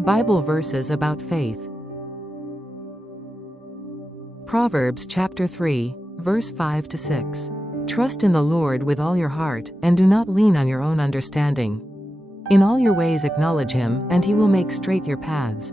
Bible verses about faith. Proverbs chapter 3, verse 5 to 6. Trust in the Lord with all your heart, and do not lean on your own understanding. In all your ways acknowledge him, and he will make straight your paths.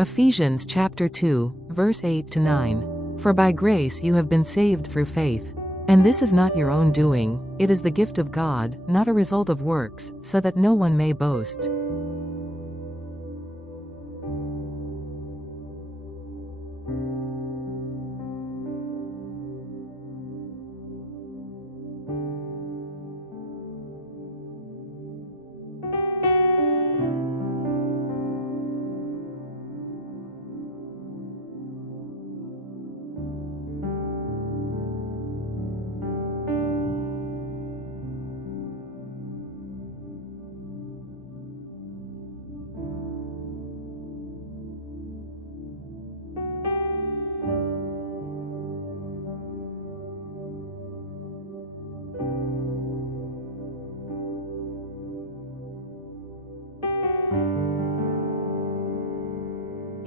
Ephesians chapter 2, verse 8 to 9. For by grace you have been saved through faith. And this is not your own doing, it is the gift of God, not a result of works, so that no one may boast.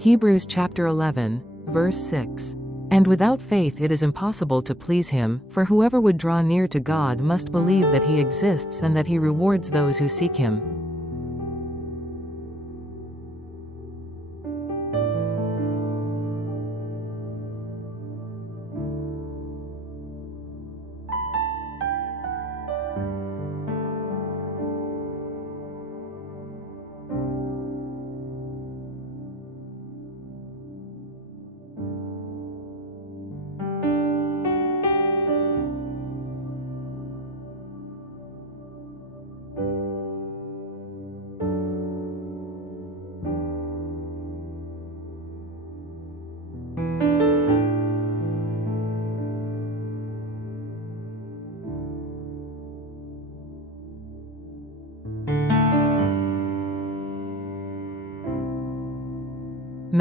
Hebrews chapter 11, verse 6. And without faith it is impossible to please him, for whoever would draw near to God must believe that he exists and that he rewards those who seek him.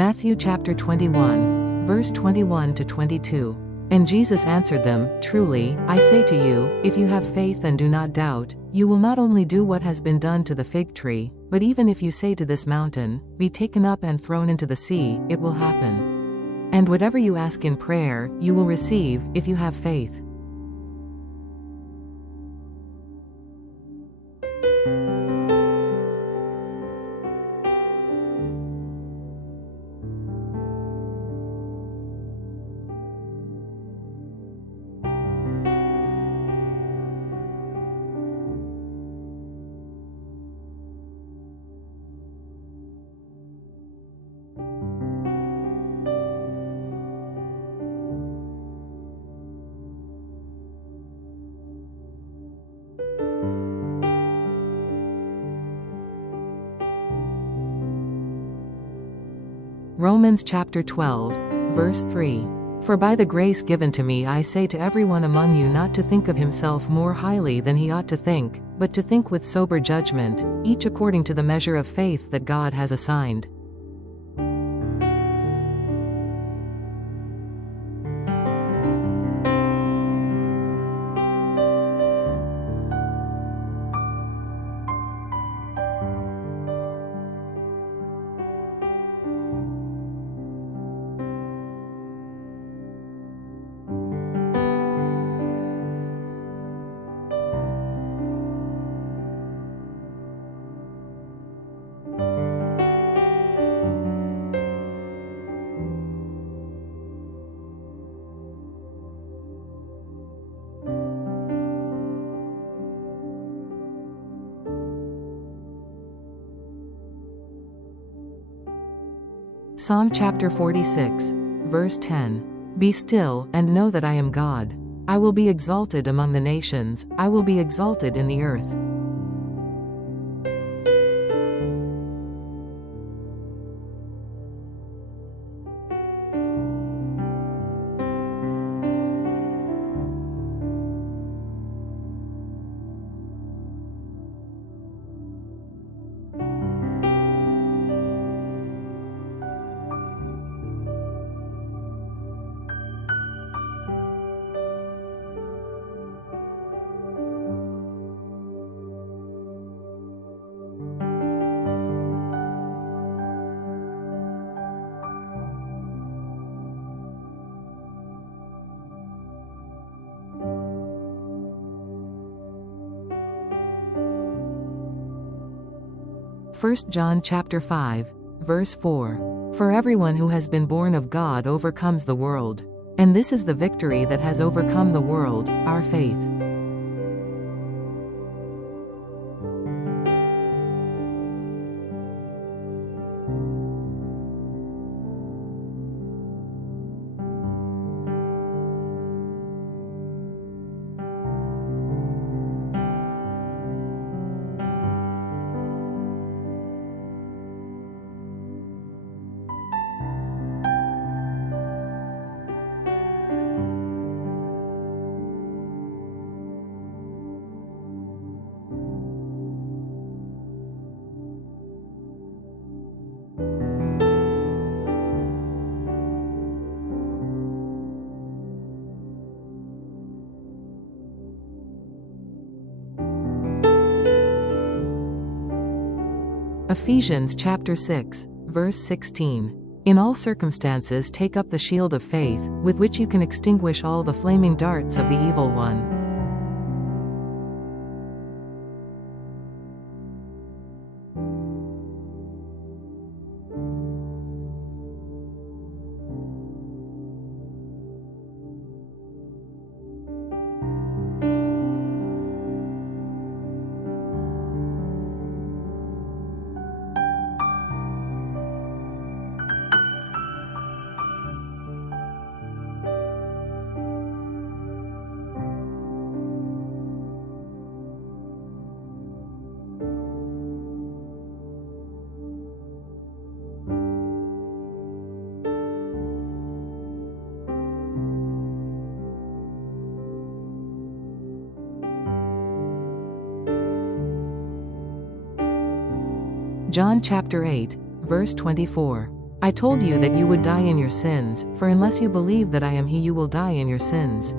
Matthew chapter 21, verse 21 to 22. And Jesus answered them, Truly, I say to you, if you have faith and do not doubt, you will not only do what has been done to the fig tree, but even if you say to this mountain, Be taken up and thrown into the sea, it will happen. And whatever you ask in prayer, you will receive, if you have faith. Romans chapter 12, verse 3. For by the grace given to me I say to everyone among you not to think of himself more highly than he ought to think, but to think with sober judgment, each according to the measure of faith that God has assigned. Psalm chapter 46, verse 10. Be still, and know that I am God. I will be exalted among the nations, I will be exalted in the earth. First John chapter 5, verse 4. For everyone who has been born of God overcomes the world. And this is the victory that has overcome the world, our faith. Ephesians chapter 6, verse 16. In all circumstances take up the shield of faith, with which you can extinguish all the flaming darts of the evil one. John chapter 8, verse 24. I told you that you would die in your sins, for unless you believe that I am He, you will die in your sins.